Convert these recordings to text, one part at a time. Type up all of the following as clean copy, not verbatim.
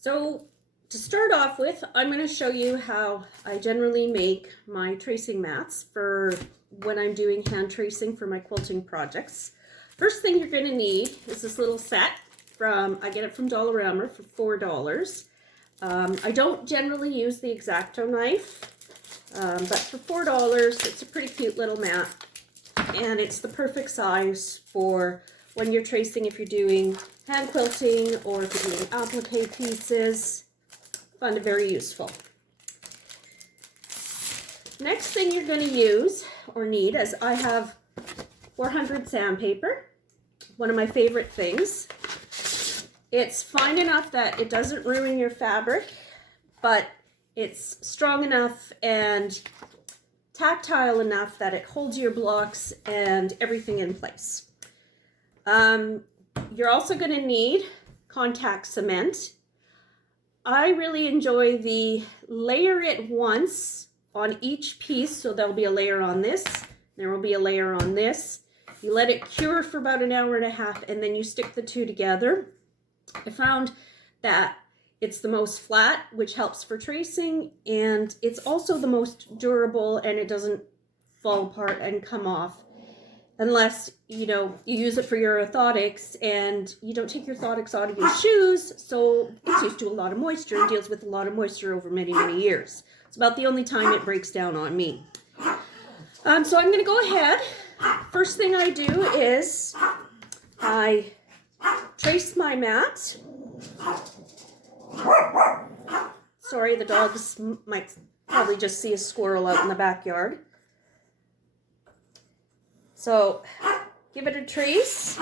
So to start off with, I'm going to show you how I generally make my tracing mats for when I'm doing hand tracing for my quilting projects. First thing you're going to need is this little set I get it from Dollarama for $4. I don't generally use the X-Acto knife, but for $4, it's a pretty cute little mat, and it's the perfect size for when you're tracing, if you're doing hand quilting or if you're doing applique pieces. Found it very useful. Next thing you're going to use or need is I have 400 sandpaper, one of my favorite things. It's fine enough that it doesn't ruin your fabric, but it's strong enough and tactile enough that it holds your blocks and everything in place. You're also going to need contact cement. I really enjoy the layer it once on each piece, so there'll be a layer on this, there will be a layer on this. You let it cure for about an hour and a half, and then you stick the two together. I found that it's the most flat, which helps for tracing, and it's also the most durable, and it doesn't fall apart and come off unless you use it for your orthotics and you don't take your orthotics out of your shoes, so it's used to a lot of moisture and deals with a lot of moisture over many years. It's about the only time it breaks down on me. So I'm going to go ahead. First thing I do is I trace my mat. Sorry, the dogs might probably just see a squirrel out in the backyard. So give it a trace.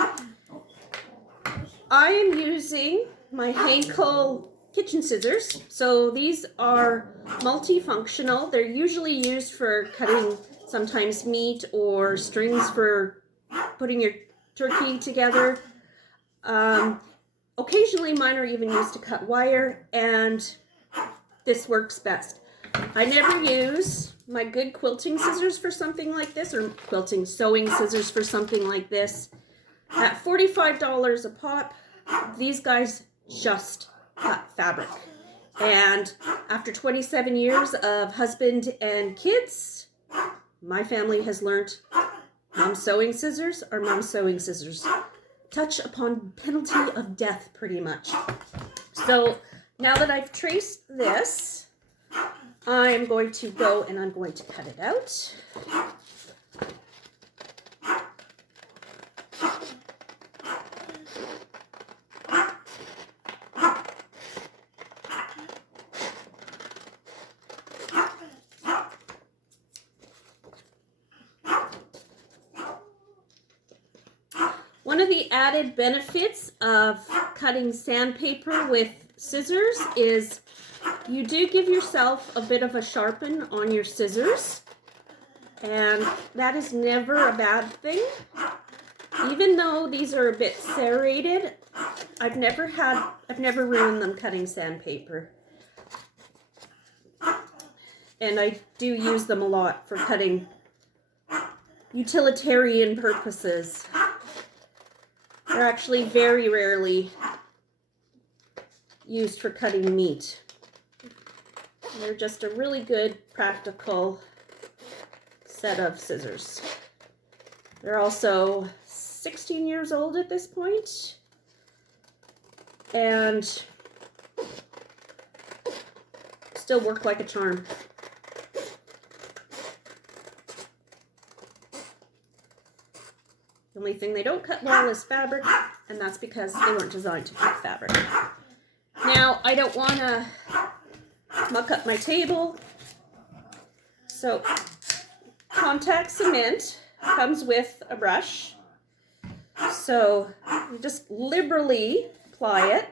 I am using my Henkel kitchen scissors. So these are multifunctional. They're usually used for cutting sometimes meat or strings for putting your turkey together. Occasionally mine are even used to cut wire, and this works best. I never use my good quilting scissors for something like this, or quilting sewing scissors for something like this. At $45 a pop, these guys just cut fabric. And after 27 years of husband and kids, my family has learned mom's sewing scissors are mom's sewing scissors. Touch upon penalty of death, pretty much. So now that I've traced this, I'm going to go and I'm going to cut it out. One of the added benefits of cutting sandpaper with scissors is you do give yourself a bit of a sharpen on your scissors, and that is never a bad thing. Even though these are a bit serrated, I've never ruined them cutting sandpaper. And I do use them a lot for cutting utilitarian purposes. They're actually very rarely used for cutting meat. They're just a really good, practical set of scissors. They're also 16 years old at this point, and still work like a charm. The only thing they don't cut well is fabric, and that's because they weren't designed to cut fabric. Now, I don't want to muck up my table, so contact cement comes with a brush. So you just liberally apply it.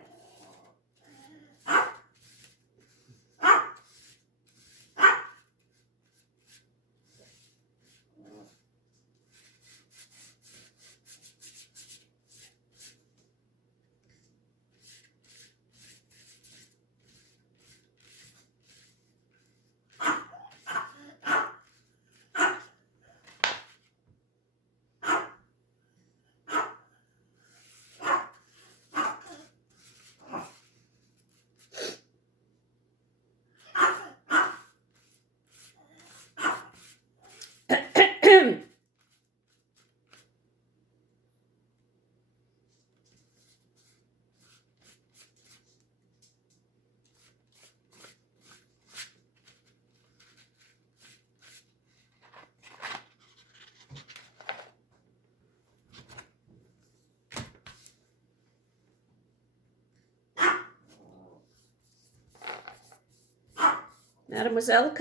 Mademoiselle.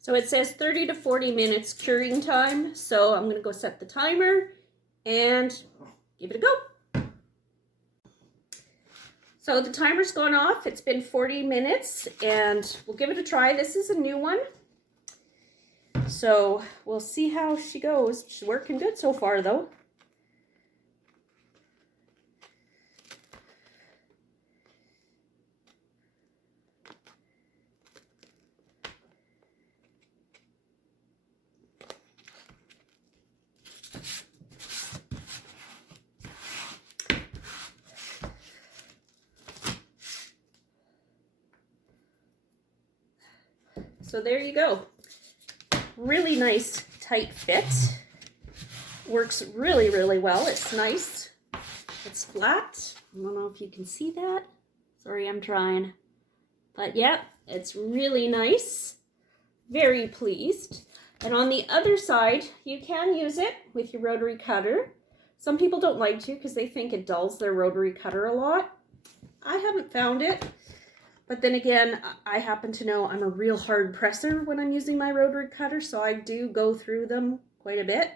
So it says 30 to 40 minutes curing time. So I'm going to go set the timer and give it a go. So the timer's gone off. It's been 40 minutes and we'll give it a try. This is a new one. So we'll see how she goes. She's working good so far though. So there you go. Really nice tight fit. Works really, really well. It's nice. It's flat. I don't know if you can see that. Sorry, I'm trying. But yeah, it's really nice. Very pleased. And on the other side, you can use it with your rotary cutter. Some people don't like to because they think it dulls their rotary cutter a lot. I haven't found it. But then again, I happen to know I'm a real hard presser when I'm using my rotary cutter, so I do go through them quite a bit.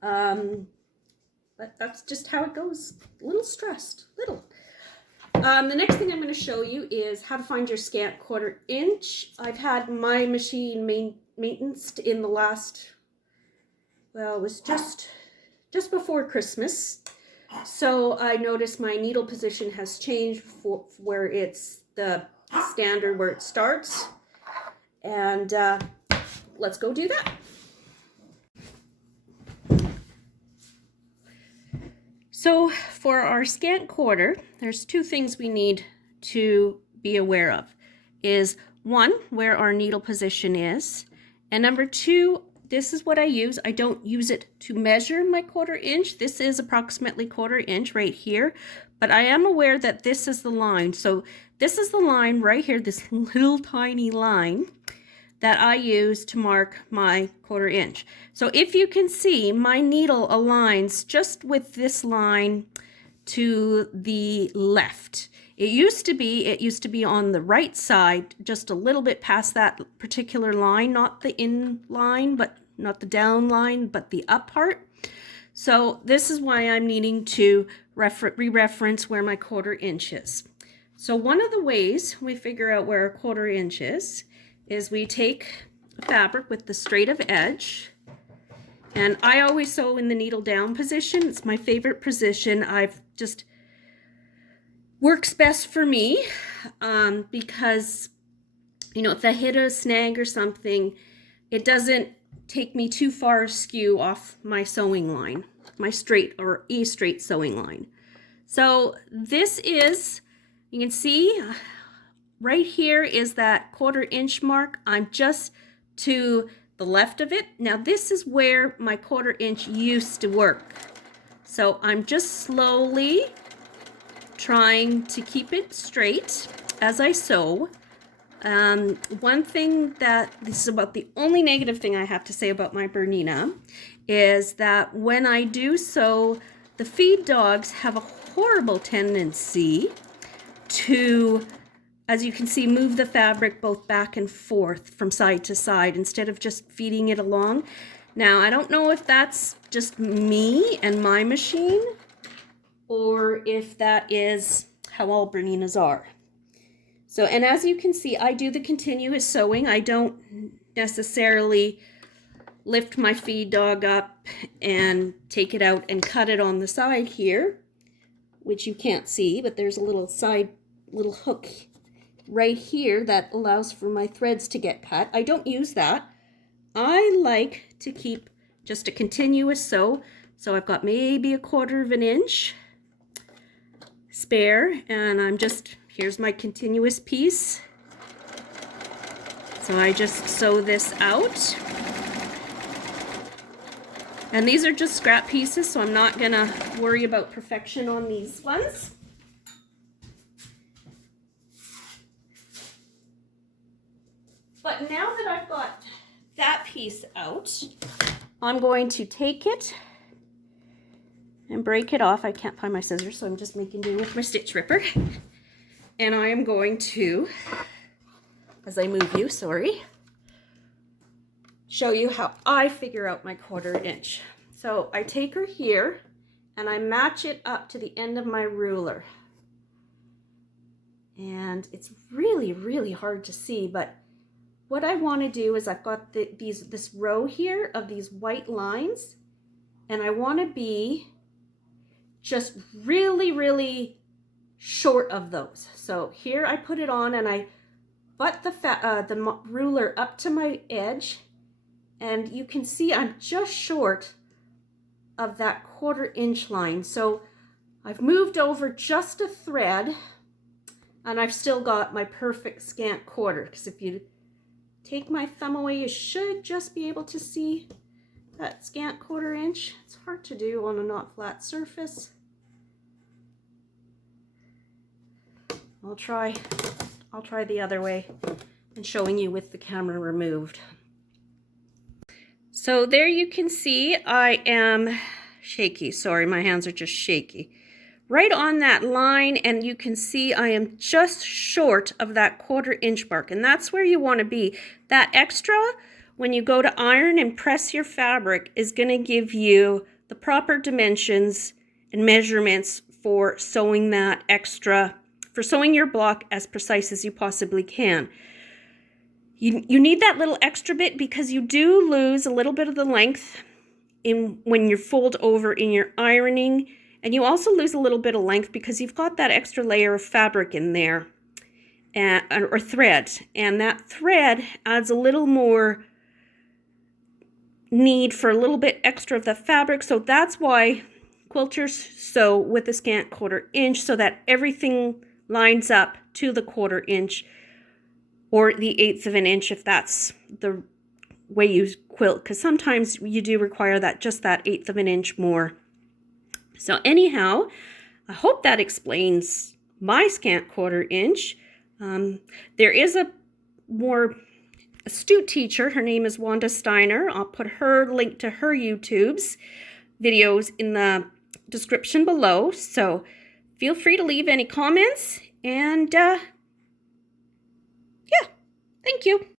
But that's just how it goes. A little stressed, little. The next thing I'm going to show you is how to find your scant 1/4 inch. I've had my machine maintenance in the last, well, it was just before Christmas. So I noticed my needle position has changed for where it's the standard where it starts. And let's go do that. So for our scant 1/4, there's two things we need to be aware of. Is one, where our needle position is. And number two, this is what I use. I don't use it to measure my 1/4 inch. This is approximately 1/4 inch right here. But I am aware that this is the line. So this is the line right here, this little tiny line that I use to mark my 1/4 inch. So if you can see, my needle aligns just with this line to the left. It used to be on the right side, just a little bit past that particular line, not the in line, but not the down line, but the up part. So this is why I'm needing to re-reference where my 1/4 inch is. So one of the ways we figure out where a 1/4 inch is we take fabric with the straight of edge, and I always sew in the needle down position. It's my favorite position. I've just works best for me because, you know, if I hit a snag or something, it doesn't take me too far askew off my sewing line, my straight or a straight sewing line. So this is, you can see right here is that 1/4 inch mark. I'm just to the left of it. Now this is where my 1/4 inch used to work. So I'm just slowly trying to keep it straight as I sew. One thing this is about the only negative thing I have to say about my Bernina is that when I do sew, the feed dogs have a horrible tendency to, as you can see, move the fabric both back and forth from side to side instead of just feeding it along. Now, I don't know if that's just me and my machine, or if that is how all Berninas are. So, and as you can see, I do the continuous sewing. I don't necessarily lift my feed dog up and take it out and cut it on the side here, which you can't see, but there's a little hook right here that allows for my threads to get cut. I don't use that. I like to keep just a continuous sew. So I've got maybe 1/4 of an inch spare, and here's my continuous piece. So I just sew this out. And these are just scrap pieces, so I'm not gonna worry about perfection on these ones. But now that I've got that piece out, I'm going to take it and break it off. I can't find my scissors, so I'm just making do with my stitch ripper. And I am going to, as I move you, show you how I figure out my 1/4 inch. So I take her here and I match it up to the end of my ruler. And it's really, really hard to see, but what I want to do is I've got this row here of these white lines, and I want to be just really, really short of those. So here I put it on and I butt the ruler up to my edge, and you can see I'm just short of that 1/4 inch line. So I've moved over just a thread, and I've still got my perfect scant 1/4, because if you take my thumb away, you should just be able to see that scant 1/4 inch. It's hard to do on a not flat surface. I'll try the other way and showing you with the camera removed. So there you can see I am shaky. Sorry, my hands are just shaky. Right on that line, and you can see I am just short of that 1/4 inch mark, and that's where you want to be. That extra, when you go to iron and press your fabric, is going to give you the proper dimensions and measurements for sewing that extra, for sewing your block as precise as you possibly can. You need that little extra bit because you do lose a little bit of the length when you fold over in your ironing, and you also lose a little bit of length because you've got that extra layer of fabric in there, or thread, and that thread adds a little more need for a little bit extra of the fabric. So that's why quilters sew with a scant 1/4 inch, so that everything lines up to the 1/4 inch, or the 1/8 of an inch if that's the way you quilt, because sometimes you do require that, just that 1/8 of an inch more. So anyhow, I hope that explains my scant 1/4 inch. There is a more astute teacher. Her name is Wanda Steiner. I'll put her link to her YouTube's videos in the description below. So feel free to leave any comments, and yeah, thank you.